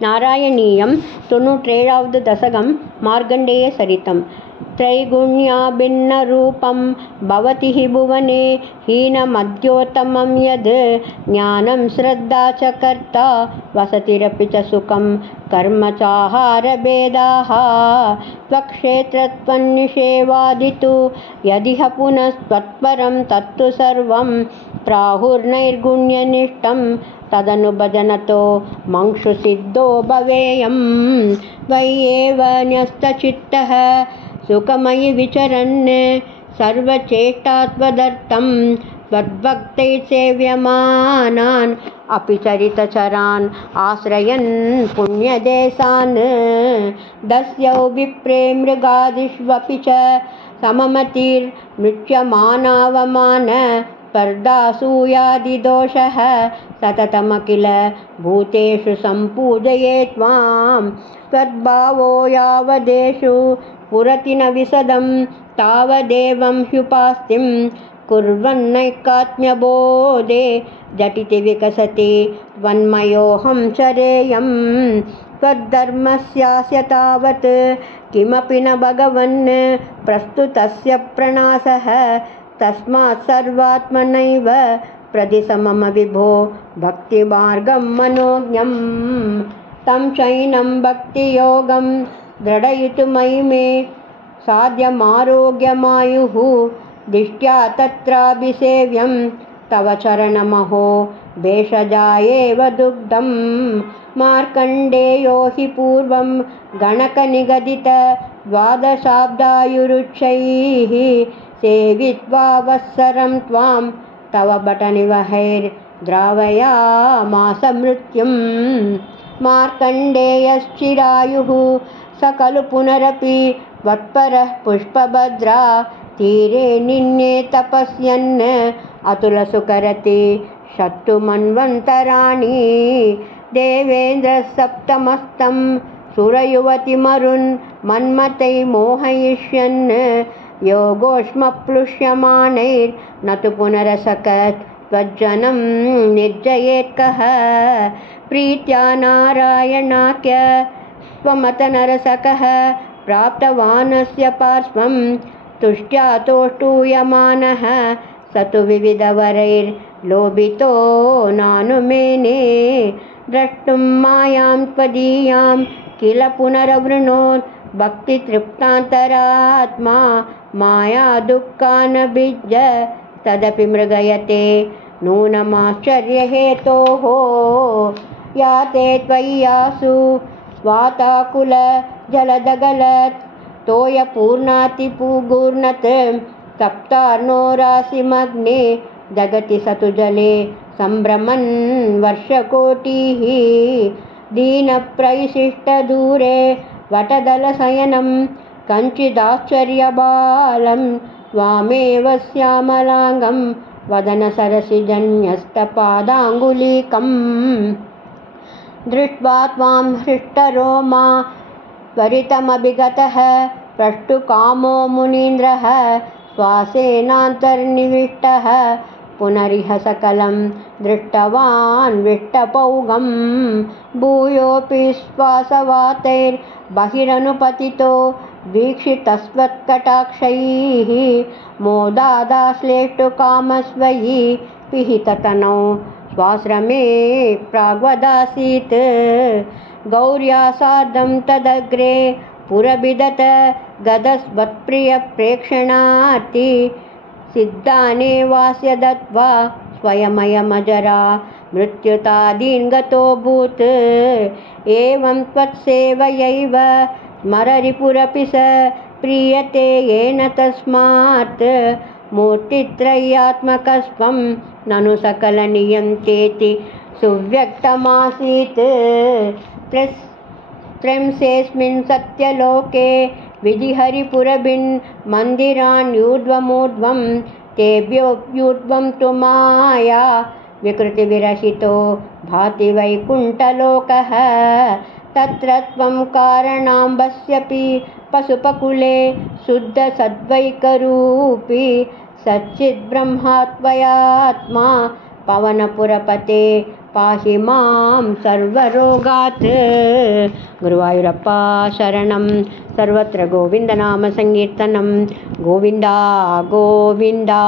నారాయణీయం 97వ దశకం మార్కండేయ సరితం త్రైగుణ్యాభిన్న రూపం భవతి హి భువనే హీనమద్యోత్తమం యద్ జ్ఞానం శ్రద్ధా చ కర్త వసతిరపి చ సుఖం కర్మ చాహార భేదాః త్వక్షేత్రత్వన్నిషేవాదితు యదిహ పునస్త్వత్పరం తత్తు సర్వం ప్రాహుర్నైర్గుణ్యనిష్టం తదను భజనతో మంక్షు సిద్ధో భవేయం త్వయ్యేవ న్యస్తచిత్తః సుఖమయి విచరన్ సర్వచేష్టాత్వదర్థం త్వద్భక్తైః సేవ్యమానాన్ అపి చరితచరాన్ ఆశ్రయన్ పుణ్యదేశాన్ దస్యౌ విప్రే మృగాదిష్వపి చ సమమతిర్మృత్యమానావమాన స్పర్ధాసూయాదిదోషః సతతమఖిల భూతేషు సంపూజయే త్వాం త్వద్భావో యావదేషు పురతి న విశదం తావదేవం హ్యుపాస్తిం కుర్వన్నైకాత్మ్యబోధే జటితి వికసతి త్వన్మయోహం చరేయం త్వద్ధర్మస్యాస్య తావత్ కిమపి న భగవన్ ప్రస్తుతస్య ప్రణాసః తస్మాత్ సర్వాత్మనైవ ప్రదిశమమ విభో భక్తిమార్గం మనోజ్ఞం తం చైనం భక్తియోగం దృఢయితుమయి మే సాధ్యమారోగ్యమాయుః దిష్ట్యా తత్రాభిసేవ్యం తవ చరణమహో భేషజాయేవ దుగ్ధం మార్కండేయో హి పూర్వం గణకనిగదిత ద్వాదశాబ్దాయురుచ్చైః సేవిత్వా వత్సరం త్వాం తవ బటనివహైర్ద్రావయామాస మృత్యుం మార్కండేయశ్చిరాయుః స ఖలు పునరపి త్వత్పరః పుష్పభద్రా తీరే నిన్నే తపస్యన్ అతులసుకరతి షట్టుమన్వంతరాణి దేవేంద్ర సప్తమస్తం సురయువతిమరున్ మన్మతై మోహయిష్యన్ యోగోష్మప్లుష్యమాణైర్నతు పునరసకత్ త్వజ్జనం నిర్జయేత్కః ప్రీత్యా నారాయణాఖ్య త్వమతనరసకః ప్రాప్తవానస్య పార్శ్వం తుష్ట్యా తోష్టూయమానః సతు వివిధవరైర్లోభితో నానుమేనే ద్రష్టుం మాయాం త్వదీయాం కిల పునరవృణోత్ భక్తితృప్తాంతరాత్మా మాయా దుఃఖానభిజ్య తదపి మృగయతే నూనమాశ్చర్యహేతోః యాతే త్వయ్యాసు వాతాకుల జలదగలత్ తోయపూర్ణాతిపూగూర్ణత్ తప్తార్ణోరాశిమగ్నే జగతి సతు జలే సంభ్రమన్ వర్షకోటిః దీనప్రైశిష్టదూరే వటదలశయనం కంచిదాశ్చర్యబాలం త్వామేవ శ్యామలాంగం వదనసరసిజన్యస్తపాదాంగులీకం దృష్ట్వా త్వాం హృష్టరోమా త్వరితమభిగతః ప్రష్టుకామో మునీంద్రः శ్వాసేనాంతర్నివిష్టः పునరిహ సకలం దృష్టవాన్ విష్టపౌగం భూయోపి శ్వాసవాతైర్బహిరనుపతితో వీక్షితస్త్వత్కటాక్షైః మోదాదాశ్లేష్టుకామస్వయి పిహితతనౌ స్వాశ్రమే ప్రాగ్వదాసీత్ గౌర్యా సార్ధం తదగ్రే పురబిదత గదస్వత్ప్రియప్రేక్షణార్తి సిద్ధానేవాస్య దత్వా స్వయమయమజరా మృత్యుతాదీన్ గతోభూత్ ఏవం త్వత్సేవయైవ స్మరరిపురపి స ప్రీయతే येन తస్మాత్ మూర్తిత్రయాత్మకస్వం నను సకల నియంతేతి సువ్యక్తమాసీత్ త్రింశేస్మిన్ సత్యలోకే విధిహరిపురభిన్ మందిరాణ్యూర్ధ్వమూర్ధ్వం తేభ్యోऽప్యూర్ధ్వం తు మాయా వికృతివిరహితో భాతి వైకుంఠలోకः తత్ర త్వం కారణాంబస్యపి పశుపకులే శుద్ధ సద్వైకరూపి సచ్చిద్బ్రహ్మాత్మయాత్మా पवनपुरपते पाहि मां सर्वरोगात्। गुरुवायूरप्पा शरणं सर्वत्र गोविन्दनाम संकीर्तनं गोविन्दा गोविन्दा।